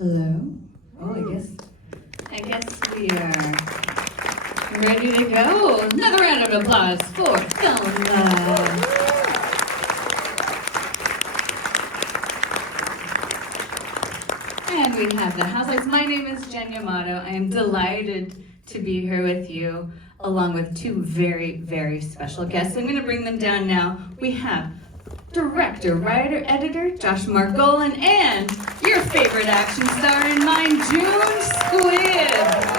Hello? Oh, I guess we are ready to go. Another round of applause for Thelma. And we have the house lights. My name is Jen Yamato. I am delighted to be here with you, along with two very, very special guests. I'm going to bring them down now. We have director, writer, editor, Josh Margolin, and your favorite action star in mine, June Squibb.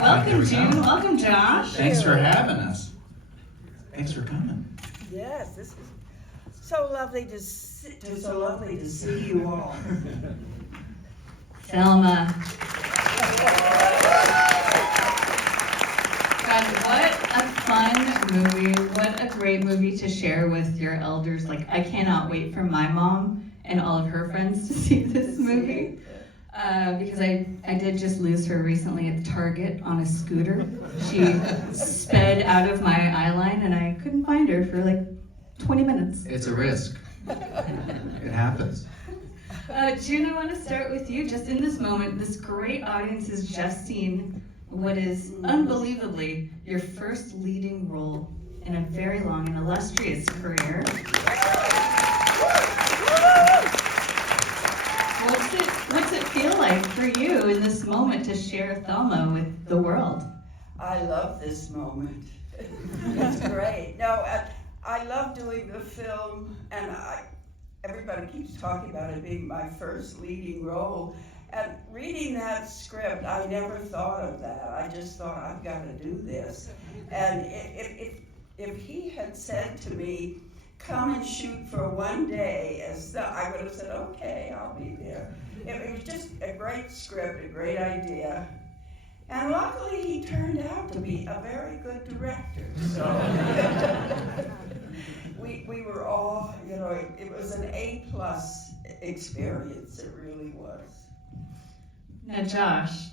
Welcome, June. Welcome, Josh. Thanks for having us. Thanks for coming. Yes, this is so lovely to see you all. Thelma. God, what a fun movie. What a great movie to share with your elders. Like, I cannot wait for my mom and all of her friends to see this movie. Because I did just lose her recently at Target on a scooter. She sped out of my eye line and I couldn't find her for like 20 minutes. It's a risk. It happens. June, I want to start with you. Just in this moment, this great audience has just seen what is unbelievably your first leading role in a very long and illustrious career. What's it feel like for you in this moment to share Thelma with the world? I love this moment. It's great. No, I love doing the film, and everybody keeps talking about it being my first leading role. And reading that script, I never thought of that. I just thought, I've got to do this. And if he had said to me, come and shoot for one day, I would have said, okay, I'll be there. It was just a great script, a great idea. And luckily, he turned out to be a very good director. So we were all, it was an A+ experience, it really was. Now, Josh,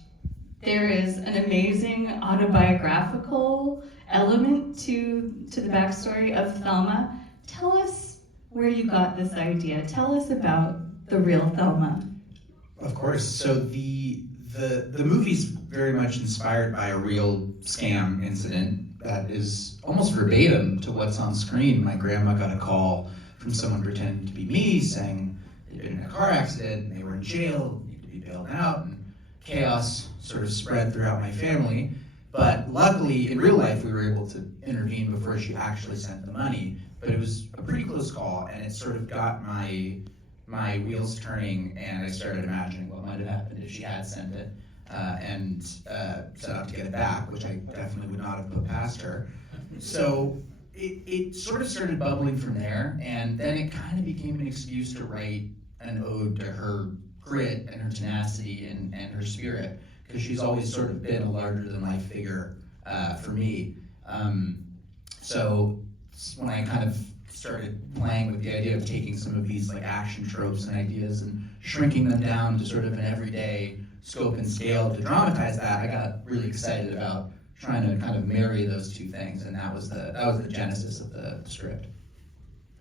there is an amazing autobiographical element to the backstory of Thelma. Tell us where you got this idea. Tell us about the real Thelma. Of course. So the movie's very much inspired by a real scam incident that is almost verbatim to what's on screen. My grandma got a call from someone pretending to be me, saying they'd been in a car accident, and they were in jail, needed to be bailed out, and chaos sort of spread throughout my family. But luckily, in real life, we were able to intervene before she actually sent the money. But it was a pretty close call, and it sort of got my wheels turning, and I started imagining what might have happened if she had sent it, and set out to get it back, which I definitely would not have put past her. So it sort of started bubbling from there, and then it kind of became an excuse to write an ode to her grit and her tenacity and her spirit, because she's always sort of been a larger-than-life figure for me. So when I kind of started playing with the idea of taking some of these like action tropes and ideas and shrinking them down to sort of an everyday scope and scale to dramatize that, I got really excited about trying to kind of marry those two things, and that was the genesis of the script.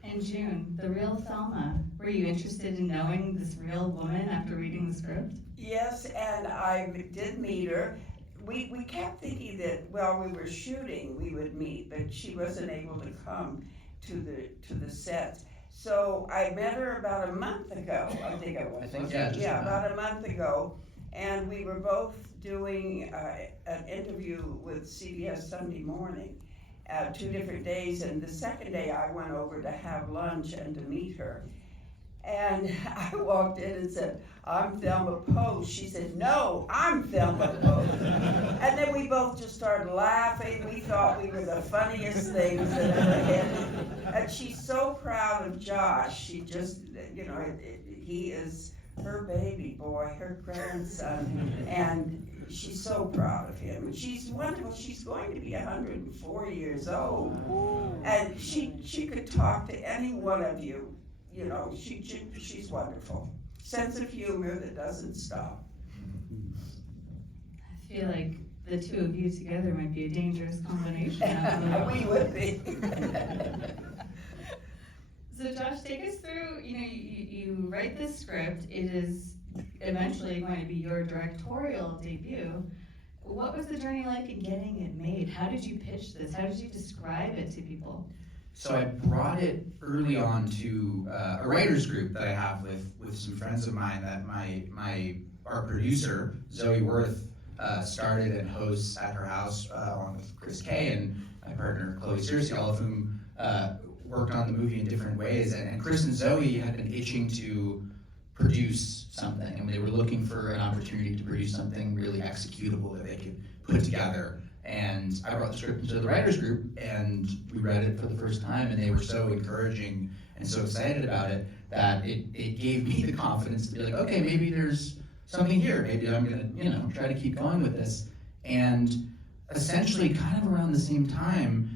And June, the real Thelma, were you interested in knowing this real woman after reading the script? Yes, and I did meet her. We kept thinking that while we were shooting we would meet, but she wasn't able to come to the set. So I met her about a month ago, I think it was. Yeah, about a month ago. And we were both doing an interview with CBS Sunday Morning, 2 different days. And the second day I went over to have lunch and to meet her. And I walked in and said, I'm Thelma Post. She said, no, I'm Thelma Post. And then we both just started laughing. We thought we were the funniest things that ever happened. And she's so proud of Josh. She just, he is her baby boy, her grandson, and she's so proud of him. She's wonderful. She's going to be 104 years old, and she could talk to any one of you. You know, she's wonderful. Sense of humor that doesn't stop. I feel like the two of you together might be a dangerous combination. We would be. So Josh, take us through, you write this script, it is eventually going to be your directorial debut. What was the journey like in getting it made? How did you pitch this? How did you describe it to people? So I brought it early on to a writer's group that I have with some friends of mine that our producer, Zoe Worth, started and hosts at her house along with Chris Kay and my partner Chloe Searcy, all of whom worked on the movie in different ways. And Chris and Zoe had been itching to produce something, and they were looking for an opportunity to produce something really executable that they could put together. And I brought the script into the writers group, and we read it for the first time, and they were so encouraging and so excited about it that it gave me the confidence to be like, okay, maybe there's something here. Maybe I'm gonna, try to keep going with this. And essentially, kind of around the same time,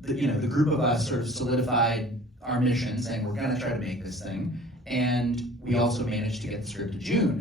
the group of us sort of solidified our mission, saying we're gonna try to make this thing. And we also managed to get the script to June,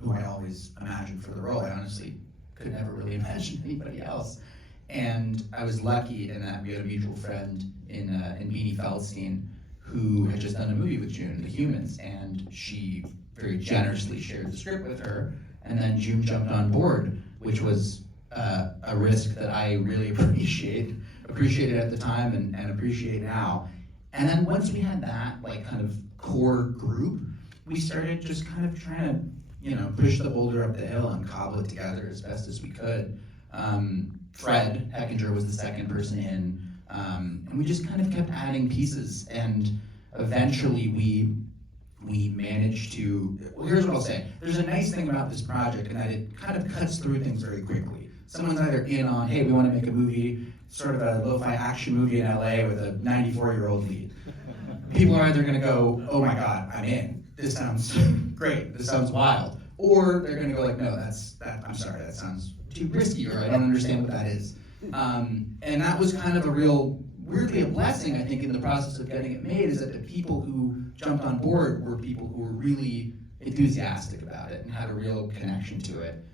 who I always imagined for the role. I honestly could never really imagine anybody else. And I was lucky in that we had a mutual friend in Beanie Feldstein who had just done a movie with June, The Humans, and she very generously shared the script with her. And then June jumped on board, which was a risk that I really appreciated at the time and appreciate now. And then once we had that kind of core group, we started just kind of trying to push the boulder up the hill and cobble it together as best as we could. Fred Heckinger was the second person in, and we just kind of kept adding pieces, and eventually we managed to, well, here's what I'll say. There's a nice thing about this project in that it kind of cuts through things very quickly. Someone's either in on, hey, we want to make a movie, sort of a lo-fi action movie in LA with a 94-year-old lead. People are either going to go, oh my God, I'm in. This sounds great. This sounds wild. Or they're going to go like, no, I'm sorry, that sounds too risky, or I don't understand what that is. And that was kind of weirdly a blessing, I think, in the process of getting it made, is that the people who jumped on board were people who were really enthusiastic about it and had a real connection to it.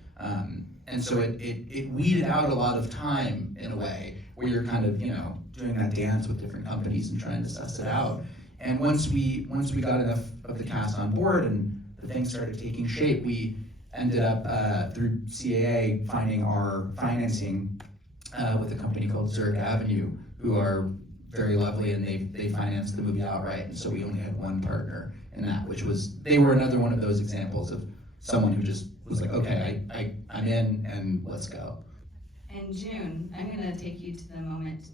And so it weeded out a lot of time in a way where you're kind of, doing that dance with different companies and trying to suss it out. And once we got enough of the cast on board and the thing started taking shape, we ended up through CAA finding our financing with a company called Zurich Avenue, who are very lovely, and they financed the movie outright. And so we only had one partner in that, they were another one of those examples of someone who just was like, okay, I'm in, and let's go. And June, I'm gonna take you to the moment,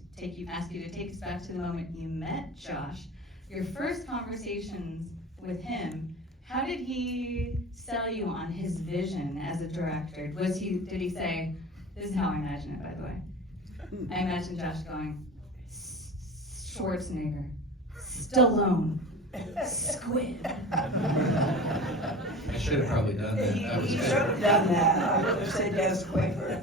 ask you to take us back to the moment you met Josh. Your first conversations with him, how did he sell you on his vision as a director? Did he say, this is how I imagine it, by the way. I imagine Josh going, Schwarzenegger, Stallone, Squibb. I should have probably done that. You should have done that. I would have said yes quicker.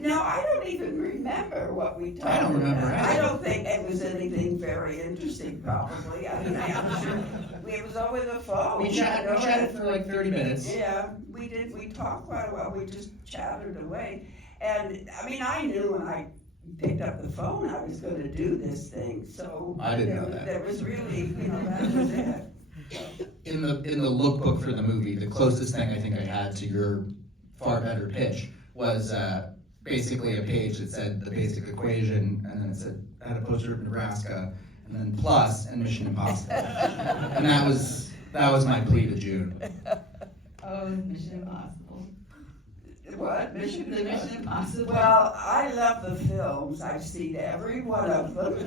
No, I don't even remember what we talked about. I don't remember either. I don't think it was anything very interesting, probably. I mean, I'm sure it was over the phone. We chatted for like 30 minutes. Yeah, we did. We talked quite a while. We just chatted away. And I mean, I knew when I picked up the phone I was going to do this thing. So I didn't know that. There was really, that was it. In the lookbook for the movie, the closest thing I think I had to your far better pitch was basically a page that said the basic equation, and then it said I had a poster of Nebraska, and then plus and Mission Impossible, and that was my plea to June. Oh, Mission Impossible. What? The Mission Impossible. Well, I love the films. I've seen every one of them.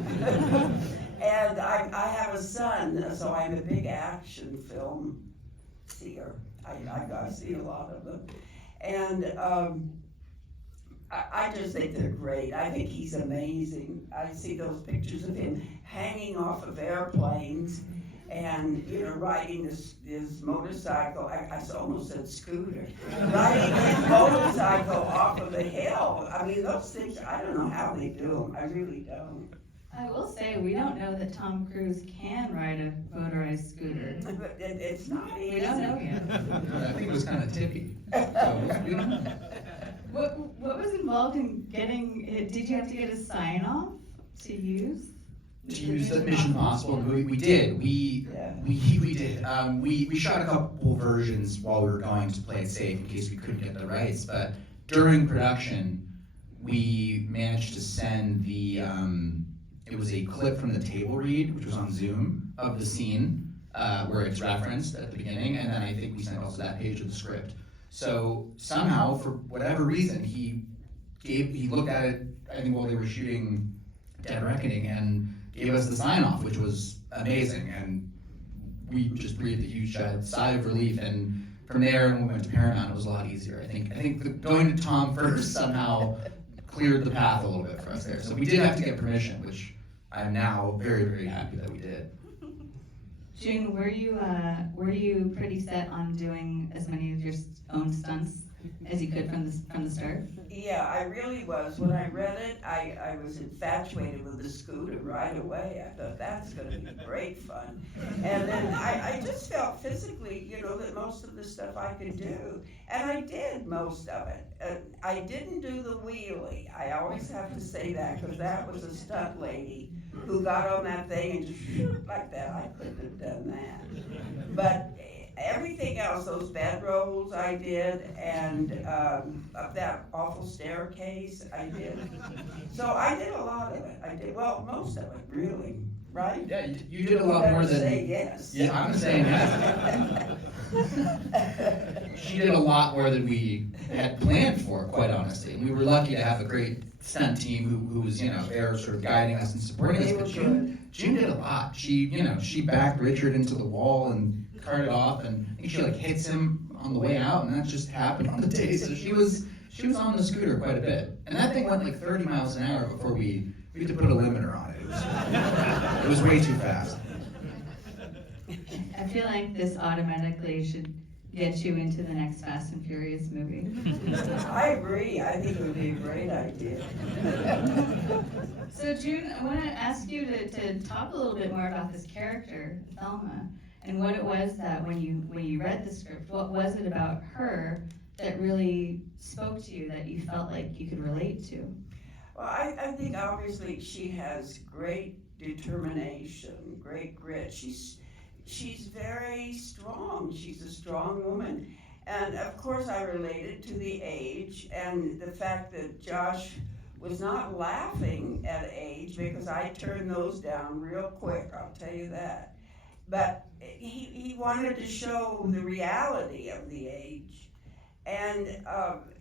And I have a son, so I'm a big action film seer. I've seen a lot of them. And I just think they're great. I think he's amazing. I see those pictures of him hanging off of airplanes. and, you know, riding this motorcycle, I almost said scooter, riding his motorcycle off of the hill. I mean, those things, I don't know how they do them, I really don't. I will say, we don't know that Tom Cruise can ride a motorized scooter. But it's not easy. We don't know yet. I think it was kind of tippy. So we don't know. What was involved in getting it? Did you have to get a sign off to use? To use the Mission Impossible movie, we did. We did. We shot a couple versions while we were going to play it safe in case we couldn't get the rights. But during production, we managed to send the. It was a clip from the table read, which was on Zoom, of the scene where it's referenced at the beginning, and then I think we sent also that page of the script. So somehow, for whatever reason, he looked at it, I think while they were shooting Dead Reckoning, and gave us the sign-off, which was amazing, and we just breathed a huge sigh of relief, and from there, when we went to Paramount, it was a lot easier. I think going to Tom first somehow cleared the path a little bit for us there. So we did have to get permission, which I'm now very, very happy that we did. June, were you pretty set on doing as many of your own stunts as you could from the start? Yeah, I really was. When I read it, I was infatuated with the scooter right away. I thought that's going to be great fun. And then I just felt physically, you know, that most of the stuff I could do. And I did most of it. I didn't do the wheelie. I always have to say that because that was a stunt lady who got on that thing and just shoot like that. I couldn't have done that. But everything else, those bed rolls I did, and up that awful staircase I did. So I did a lot of it. I did, well, most of it, really, right? Yeah, you did a lot more than. Say yes. Yeah, I'm saying yes. She did a lot more than we had planned for, quite honestly. And we were lucky to have a great stunt team who was, you know, there sort of guiding us and supporting us. But June did a lot. She backed Richard into the wall and carted off, and I think she like hits him on the way out, and that just happened on the day. So she was on the scooter quite a bit, and that thing went like 30 miles an hour before we had to put a limiter on it. It was way too fast. I feel like this automatically should get you into the next Fast and Furious movie. I agree. I think it would be a great idea. So June, I want to ask you to talk a little bit more about this character, Thelma, and what it was that when you read the script, what was it about her that really spoke to you, that you felt like you could relate to? Well, I think obviously she has great determination, great grit. She's very strong. She's a strong woman. And of course I related to the age and the fact that Josh was not laughing at age, because I turned those down real quick, I'll tell you that. But he wanted to show the reality of the age. And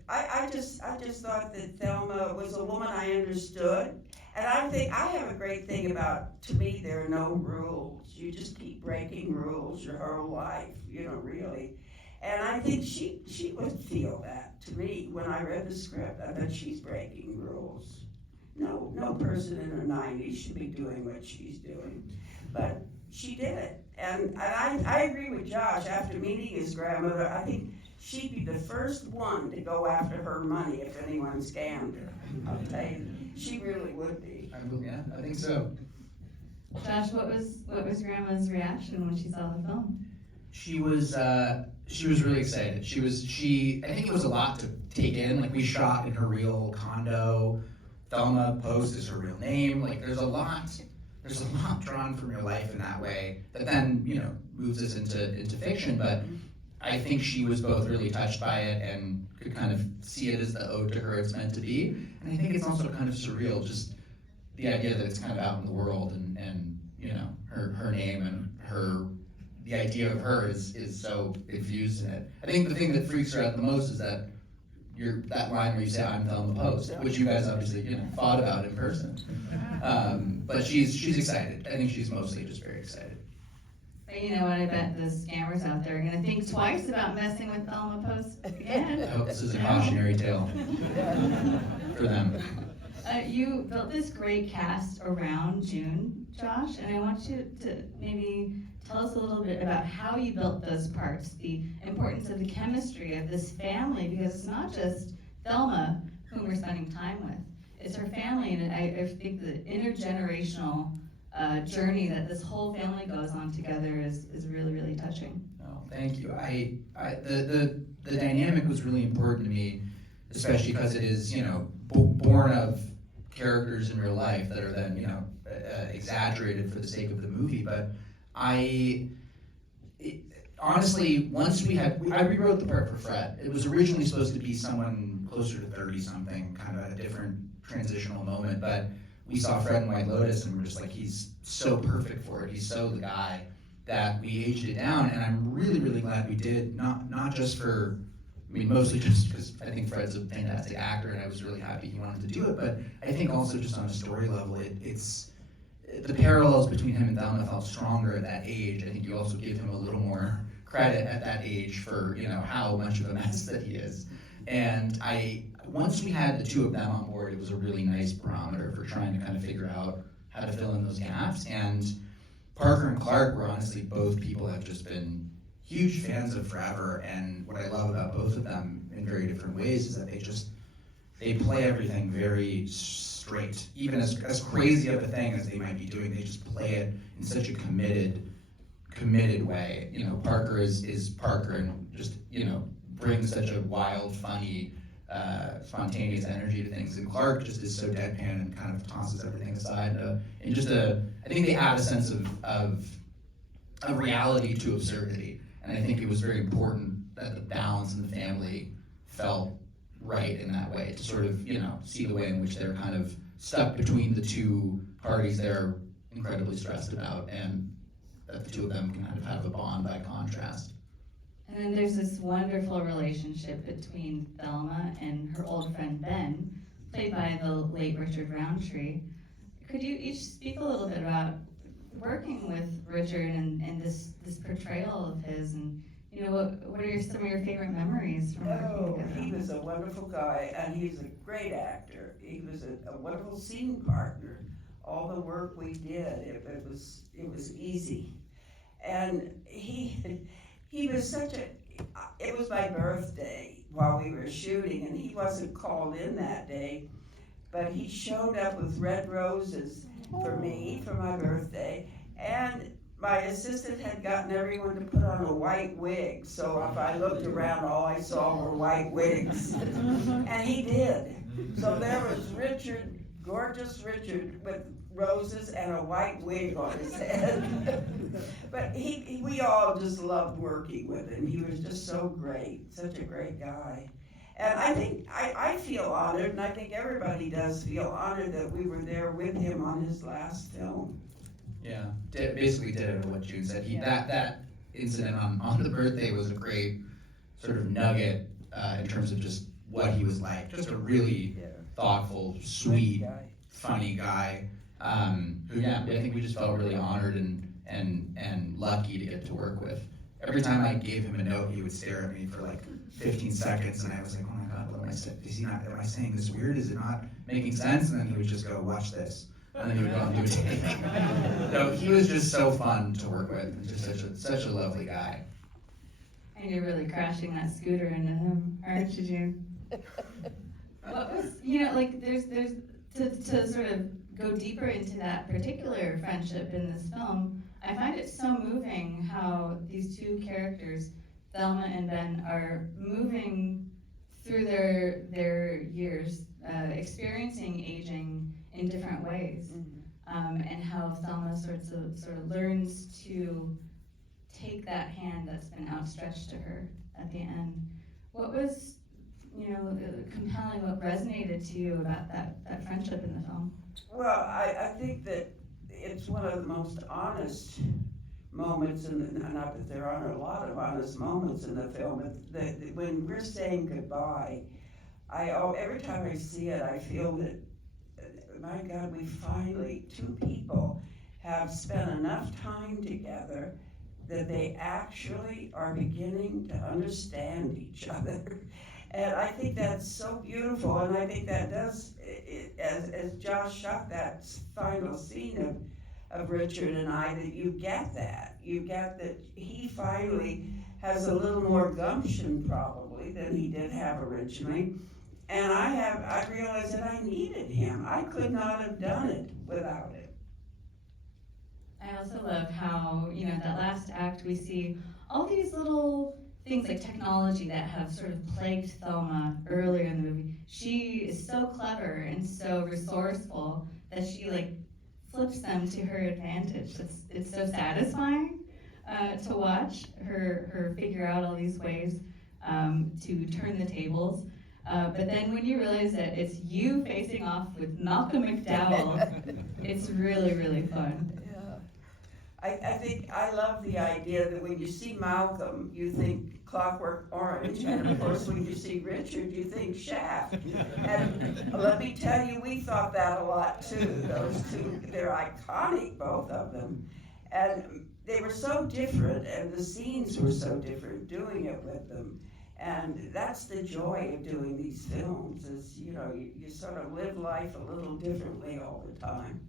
I just thought that Thelma was a woman I understood. And I think I have a great thing about, to me, there are no rules. You just keep breaking rules your whole life, you know, really. And I think she would feel that to me when I read the script. I thought she's breaking rules. No person in her 90s should be doing what she's doing. But she did it. And I agree with Josh. After meeting his grandmother, I think she'd be the first one to go after her money if anyone scammed her. I'll tell you, she really would be. I think so. Josh, what was Grandma's reaction when she saw the film? She was really excited. I think it was a lot to take in. Like, we shot in her real condo. Thelma Post is her real name. Like, there's a lot drawn from your life in that way that then, you know, moves us into fiction. But I think she was both really touched by it and could kind of see it as the ode to her it's meant to be. And I think it's also kind of surreal, just the idea that it's kind of out in the world and you know, her name and the idea of her is so infused in it. I think the thing that freaks her out the most is that that line where you say, "I'm Thelma Post," which you guys obviously, you know, thought about in person. But she's excited. I think she's mostly just very excited. But you know what, I bet the scammers out there are going to think twice about messing with Thelma Post again. I hope this is a cautionary tale for them. You built this great cast around June, Josh, and I want you to maybe tell us a little bit about how you built those parts, the importance of the chemistry of this family, because it's not just Thelma whom we're spending time with. It's her family, and I think the intergenerational journey that this whole family goes on together is really, really touching. Oh, thank you. The dynamic was really important to me, especially because it is, born of characters in real life that are then, exaggerated for the sake of the movie. But honestly, once I rewrote the part for Fred. It was originally supposed to be someone closer to 30-something, kind of at a different transitional moment, but we saw Fred in White Lotus and we're just like, he's so perfect for it. He's so the guy that we aged it down, and I'm really, really glad we did, not just for, mostly just because I think Fred's a fantastic actor and I was really happy he wanted to do it, but I think also just on a story level, it's the parallels between him and Thelma felt stronger at that age. I think you also give him a little more credit at that age for, how much of a mess that he is. And once we had the two of them on board, it was a really nice barometer for trying to kind of figure out how to fill in those gaps. And Parker and Clark were honestly both people that have just been huge fans of forever. And what I love about both of them in very different ways is that they play everything very straight. Even as crazy of a thing as they might be doing, they just play it in such a committed way. Parker is Parker and just, brings such a wild, funny, spontaneous energy to things, and Clark just is so deadpan and kind of tosses everything aside. And I think they have a sense of reality to absurdity, and I think it was very important that the balance in the family felt right in that way, to sort of see the way in which they're kind of stuck between the two parties they're incredibly stressed about, and that the two of them can kind of have a bond by contrast. And then there's this wonderful relationship between Thelma and her old friend Ben, played by the late Richard Roundtree. Could you each speak a little bit about working with Richard and this portrayal of his, and what are some of your favorite memories from working together? He was a wonderful guy, and he's a great actor. He was a wonderful scene partner. All the work we did, it was easy, and he was it was my birthday while we were shooting, and he wasn't called in that day, but he showed up with red roses for me for my birthday, and my assistant had gotten everyone to put on a white wig, so if I looked around, all I saw were white wigs, and he did. So there was Richard, gorgeous Richard, with roses and a white wig on his head. But we all just loved working with him. He was just so great, such a great guy. And I think, I feel honored, and I think everybody does feel honored that we were there with him on his last film. Yeah, basically did what June said. That incident on the birthday was a great sort of nugget in terms of just what he was like. Just a really thoughtful, sweet, funny guy. Who, I think we just felt really honored and lucky to get to work with. Every time I gave him a note, he would stare at me for like 15 seconds, and I was like, oh my God, what am I saying? Am I saying this weird? Is it not making sense? And then he would just go, watch this. And then he would go and do it again. So he was just so fun to work with. Just such a lovely guy. And you're really crashing that scooter into him, aren't you, June? What was, there's to sort of go deeper into that particular friendship in this film, I find it so moving how these two characters, Thelma and Ben, are moving through their years, experiencing aging in different ways, and how Thelma sort of learns to take that hand that's been outstretched to her at the end. What was compelling, what resonated to you about that friendship in the film? Well, I think that it's one of the most honest moments, not that there aren't a lot of honest moments in the film, but when we're saying goodbye, every time I see it, I feel that, my God, two people have spent enough time together that they actually are beginning to understand each other. And I think that's so beautiful, and I think that does, as Josh shot that final scene of Richard and I, that you get that. You get that he finally has a little more gumption probably than he did have originally. And I realized that I needed him. I could not have done it without him. I also love how, that last act we see all these little things like technology that have sort of plagued Thelma earlier in the movie. She is so clever and so resourceful that she flips them to her advantage. It's so satisfying to watch her figure out all these ways to turn the tables. But then when you realize that it's you facing off with Malcolm McDowell, it's really, really fun. I think I love the idea that when you see Malcolm, you think Clockwork Orange, and of course when you see Richard, you think Shaft. And let me tell you, we thought that a lot too. Those two, they're iconic, both of them. And they were so different, and the scenes were so different doing it with them. And that's the joy of doing these films, is, you sort of live life a little differently all the time.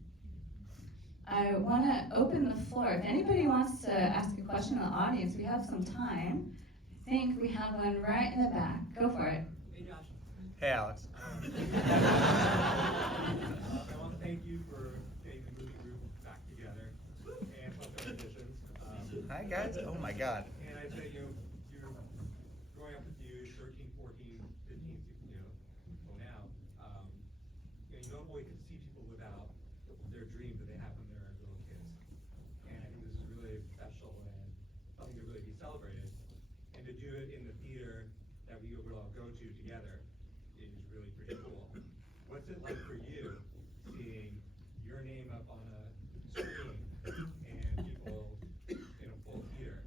I want to open the floor. If anybody wants to ask a question in the audience, we have some time. I think we have one right in the back. Go for it. Hey, Josh. Hey, Alex. I want to thank you for getting the movie group back together and plus our musicians. Hi, guys. Oh, my God. And I'd say, you're growing up with you, 13, 14, 15, 16, go now. You don't always get to see people without their dreams that they have when they're little kids. And I think this is really special and something to really be celebrated. And to do it in the theater that we will all go to together is really pretty cool. What's it like for you seeing your name up on a screen and people in a full theater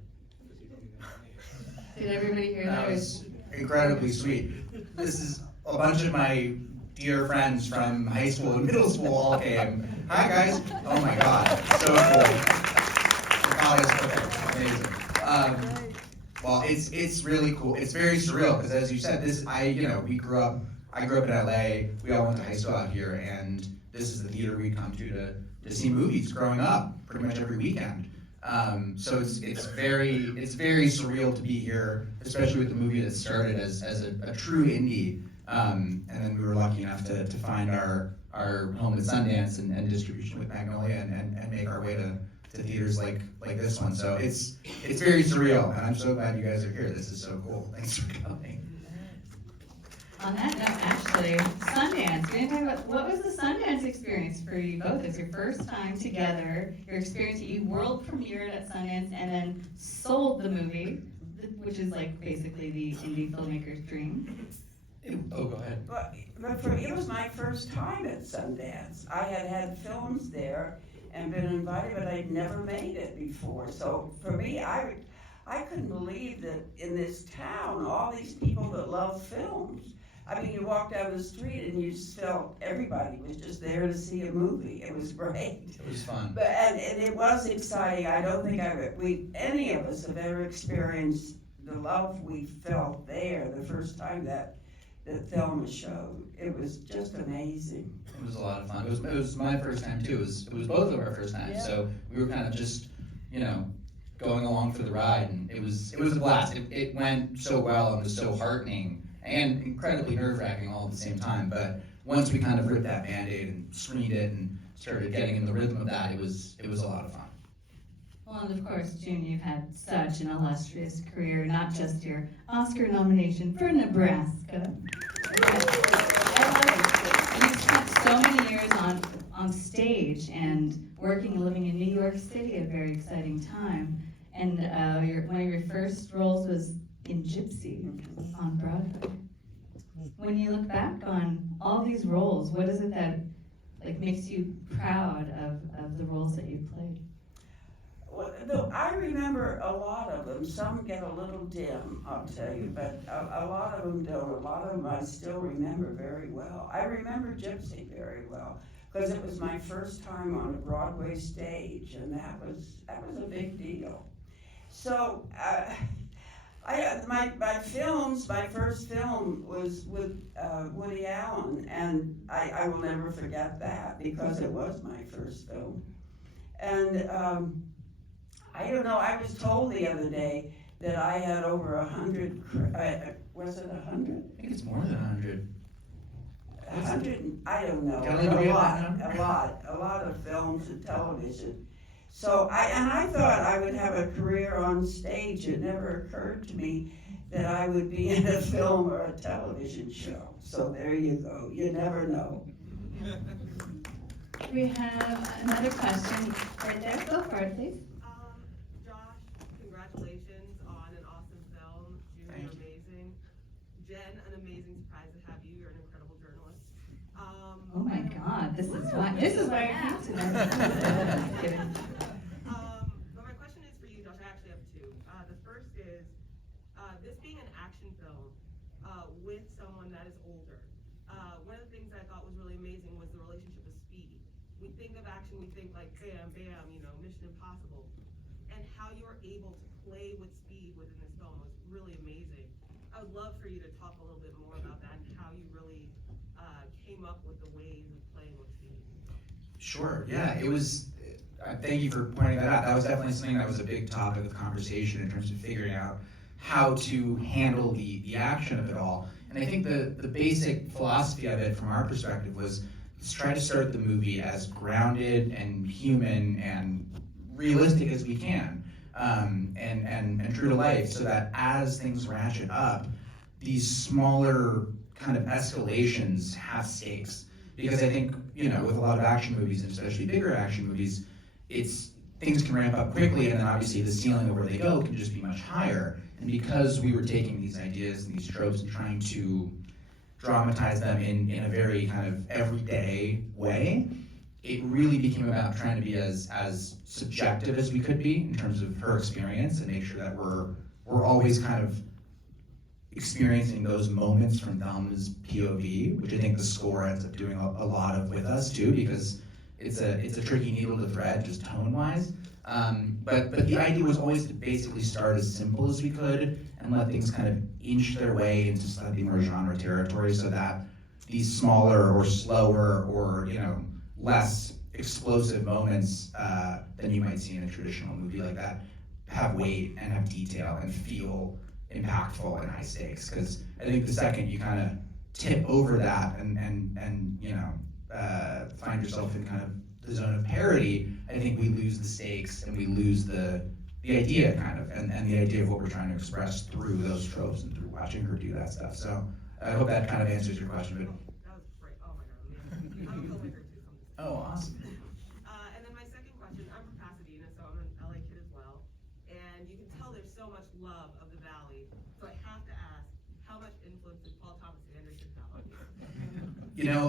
to see something that's made? Did everybody hear that? That was incredibly sweet. This is a bunch of my dear friends from high school and middle school all came. Hi, guys. Oh my God, so cool. Okay, amazing. Well, it's really cool. It's very surreal because, as you said, I grew up in LA. We all went to high school out here, and this is the theater we come to see movies growing up pretty much every weekend. So it's very surreal to be here, especially with the movie that started as a true indie. And then we were lucky enough to find our home at Sundance and distribution with Magnolia and make our way to theaters like this one. So it's very surreal, and I'm so glad you guys are here. This is so cool. Thanks for coming. On that note, actually, Sundance. We didn't talk about what was the Sundance experience for you both? It's your first time together. Your experience that you world premiered at Sundance and then sold the movie, which is basically the indie filmmaker's dream. Oh, go ahead. But it was my first time at Sundance. I had films there and been invited, but I'd never made it before. So for me, I couldn't believe that in this town, all these people that love films. I mean, you walk down the street and you just felt everybody was just there to see a movie. It was great. It was fun. But and it was exciting. I don't think any of us have ever experienced the love we felt there the first time that Thelma showed. It was just amazing. It was a lot of fun. It was my first time too. It was both of our first times. Yeah. So we were kind of just, going along for the ride, and it was a blast. It went so well and was so heartening and incredibly nerve-wracking all at the same time. But once we kind of ripped that Band-Aid and screened it and started getting in the rhythm of that, it was a lot of fun. Well, and of course, June, you've had such an illustrious career, not just your Oscar nomination for Nebraska. You've spent so many years on stage and working and living in New York City, a very exciting time. And one of your first roles was in Gypsy on Broadway. When you look back on all these roles, what is it that makes you proud of the roles that you've played? Well, no, I remember a lot of them. Some get a little dim, I'll tell you, but a lot of them don't. A lot of them I still remember very well. I remember Gypsy very well because it was my first time on a Broadway stage, and that was a big deal. So My first film was with Woody Allen, and I will never forget that because it was my first film. And I don't know, I was told the other day that I had over 100, was it 100? I think it's more than 100. 100, I don't know, Kelly, do we have that a lot of films and television. So I thought I would have a career on stage. It never occurred to me that I would be in a film or a television show. So there you go, you never know. We have another question right there. Go for it, please. Josh, congratulations on an awesome film. June, Thank you're you. amazing. Jen, an amazing surprise to have you. You're an incredible journalist. Oh my God, this is why I came tonight. Just kidding. But my question is for you, Josh. I actually have two. The first is, this being an action film with someone that is older, one of the things I thought was really amazing was the relationship with speed. We think of action, we think like bam, bam, Mission Impossible. And how you're able to play with speed within this film was really amazing. I would love for you to talk a little bit more about that and how you really came up with the ways of playing with speed. Sure, yeah, it was, thank you for pointing that out. That was definitely something that was a big topic of conversation in terms of figuring out how to handle the action of it all. And I think the basic philosophy of it from our perspective was, let's try to start the movie as grounded and human and realistic as we can, and true to life, so that as things ratchet up, these smaller kind of escalations have stakes. Because I think, with a lot of action movies, and especially bigger action movies, things can ramp up quickly, and then obviously the ceiling of where they go can just be much higher. And because we were taking these ideas and these tropes and trying to dramatize them in a very kind of everyday way, it really became about trying to be as subjective as we could be in terms of her experience, and make sure that we're always kind of experiencing those moments from Thelma's POV, which I think the score ends up doing a lot of with us too, because it's a tricky needle to thread, just tone-wise. But the idea was always to basically start as simple as we could and let things kind of inch their way into slightly more genre territory, so that these smaller or slower or less explosive moments than you might see in a traditional movie like that have weight and have detail and feel impactful and high stakes. Because I think the second you kind of tip over that and find yourself in kind of the zone of parody, I think we lose the stakes and we lose the idea kind of, and the idea of what we're trying to express through those tropes and through watching her do that stuff. So I hope that kind of answers your question. But That was great. Oh my God, amazing. I'm a filmmaker too. oh, awesome. And then my second question, I'm from Pasadena, so I'm an LA kid as well. And you can tell there's so much love of the Valley. So I have to ask, how much influence did Paul Thomas Anderson have on you?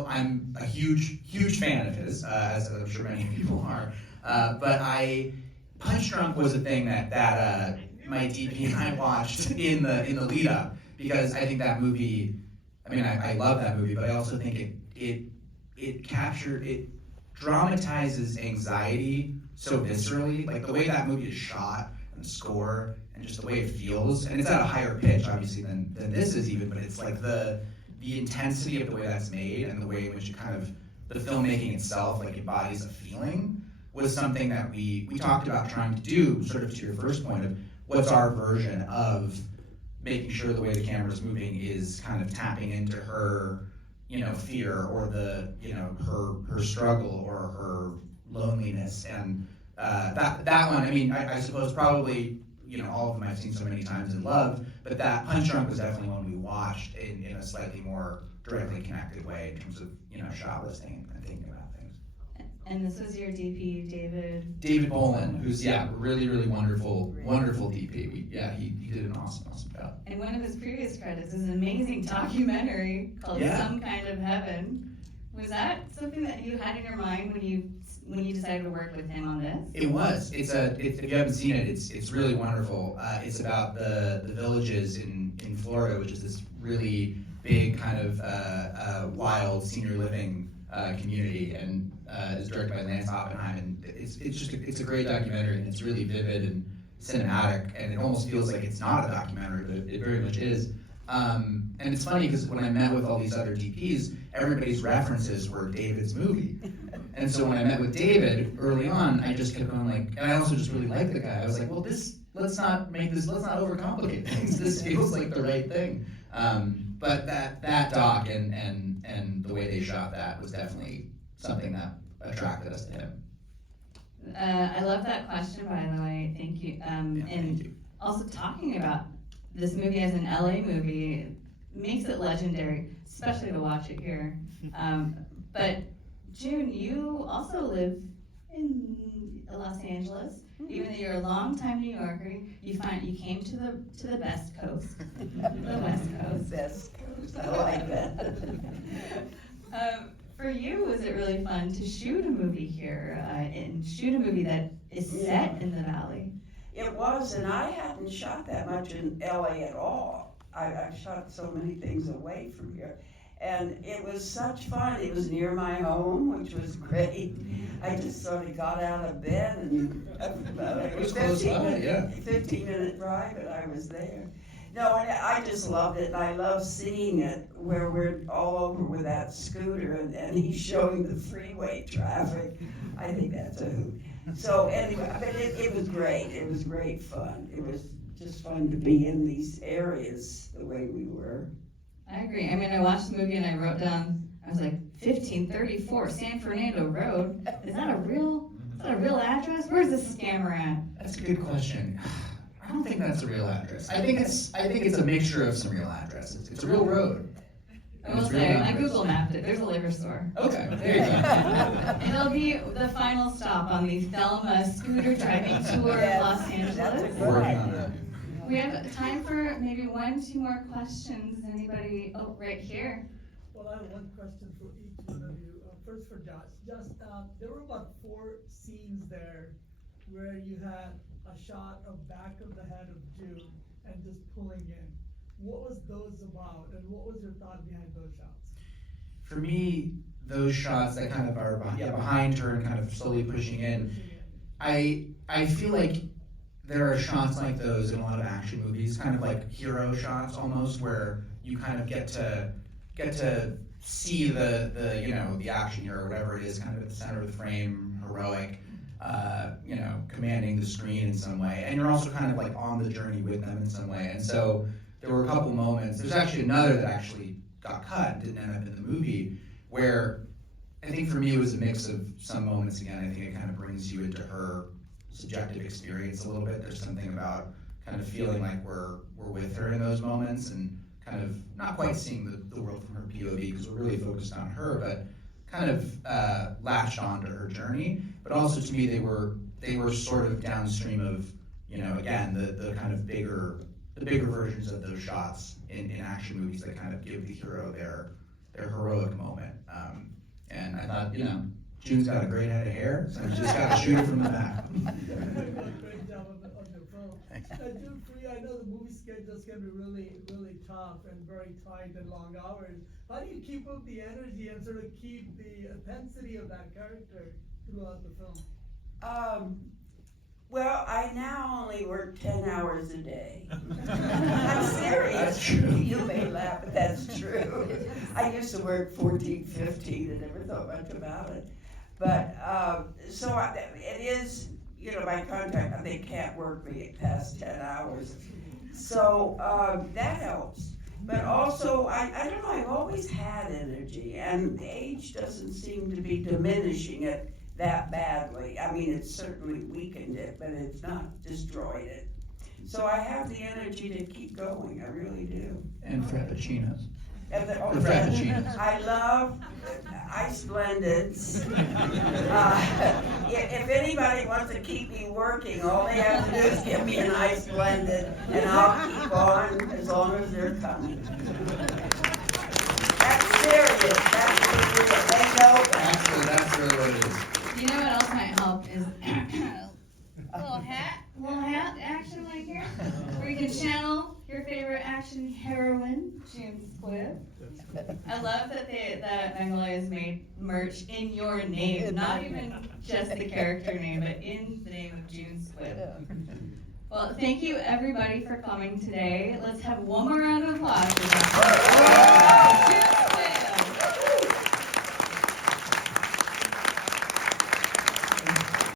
I'm a huge fan of his, as I'm sure many people are. But Punch Drunk was a thing that my DP and I watched in the lead up, because I think that movie, I love that movie, but I also think it dramatizes anxiety so viscerally. Like the way that movie is shot and the score and just the way it feels, and it's at a higher pitch obviously than this is even, but it's like the intensity of the way that's made and the way in which it kind of, the filmmaking itself like embodies a feeling, was something that we talked about trying to do, sort of to your first point of what's our version of making sure the way the camera's moving is kind of tapping into her, fear, or the, her struggle or her loneliness. And that one, I suppose probably, all of them I've seen so many times and loved, but that Punch Drunk was definitely one we watched in a slightly more directly connected way in terms of, shot listing and thinking about things. And this was your DP, David Bolin, who's really wonderful DP. He did an awesome job. And one of his previous credits is an amazing documentary called Some Kind of Heaven. Was that something that you had in your mind when you decided to work with him on this? It was. If you haven't seen it, it's really wonderful. It's about the villages in Florida, which is this really big kind of wild senior living community, and is directed by Lance Oppenheim, and it's a great documentary, and it's really vivid, and cinematic, and it almost feels like it's not a documentary, but it very much is. And it's funny because when I met with all these other DPs, everybody's references were David's movie. And so when I met with David early on, I just kept going like, and I also just really liked the guy. I was like, well, let's not overcomplicate things. This feels like the right thing. But that doc and the way they shot that was definitely something that attracted us to him. I love that question, by the way. Thank you. Thank you. Also talking about this movie as an LA movie makes it legendary, especially to watch it here. But June, you also live in Los Angeles. Even though you're a longtime New Yorker, you came to the best coast, the West Coast. Best coast, I like that. For you, was it really fun to shoot a movie here and shoot a movie that is set in the Valley? It was, and I hadn't shot that much in LA at all. I've shot so many things away from here. And it was such fun. It was near my home, which was great. I just sort of got out of bed and it was 15-minute drive and I was there. No, and I just loved it. And I love seeing it where we're all over with that scooter and he's showing the freeway traffic. I think that's a hoot. So anyway, but it was great. It was great fun. It was just fun to be in these areas the way we were. I agree. I mean, I watched the movie and I wrote down, I was like, 1534 San Fernando Road. Is that a real address? Where's the scammer at? That's a good question. I don't think that's a real address. I think it's a mixture of some real addresses. It's a real road. I will say, I Google mapped it. There's a liquor store. Okay, there you go. It'll be the final stop on the Thelma scooter driving tour of Los Angeles. Working on that. We have time for maybe 1-2 more questions. Anybody? Oh, right here. Well, I have one question for each one of you. First for Josh. Just, there were about 4 scenes there where you had a shot of back of the head of June and just pulling in. What was those about, and what was your thought behind those shots? For me, those shots that kind of are behind her and kind of slowly pushing in, I feel like there are shots like those in a lot of action movies, kind of like hero shots almost, where you kind of get to see the action hero, whatever it is, kind of at the center of the frame, heroic, commanding the screen in some way, and you're also kind of like on the journey with them in some way. And so there were a couple moments. There's actually another that actually got cut, didn't end up in the movie, where I think for me it was a mix of some moments. Again, I think it kind of brings you into her subjective experience a little bit. There's something about kind of feeling like we're with her in those moments and kind of not quite seeing the world from her POV because we're really focused on her, but kind of latched onto her journey. But also to me, they were sort of downstream of, again, the kind of bigger versions of those shots in action movies that kind of give the hero their heroic moment. And I thought, June's got a great head of hair, so you just got to shoot it from the back. Great job on the film. June, for you, I know the movie schedules can be really, really tough and very tight and long hours. How do you keep up the energy and sort of keep the intensity of that character throughout the film? Well, I now only work 10 hours a day. I'm serious. That's true. You may laugh, but that's true. I used to work 14, 15 and never thought much about it. But, it is, by contract, they can't work me past 10 hours. So, that helps. But also, I don't know, I've always had energy, and age doesn't seem to be diminishing it that badly. I mean, it's certainly weakened it, but it's not destroyed it. So I have the energy to keep going, I really do. And frappuccinos. And The frappuccinos. I love ice blendeds. If anybody wants to keep me working, all they have to do is give me an ice blended, and I'll keep on as long as they're coming. That's serious. That's what it is. They know that. That's really what it is. You know what else might help is a little hat action right here, where you can channel your favorite action heroine, June Squibb. I love that Magnolia has made merch in your name, not even just the character name, but in the name of June Squibb. Well, thank you everybody for coming today. Let's have one more round of applause for Josh.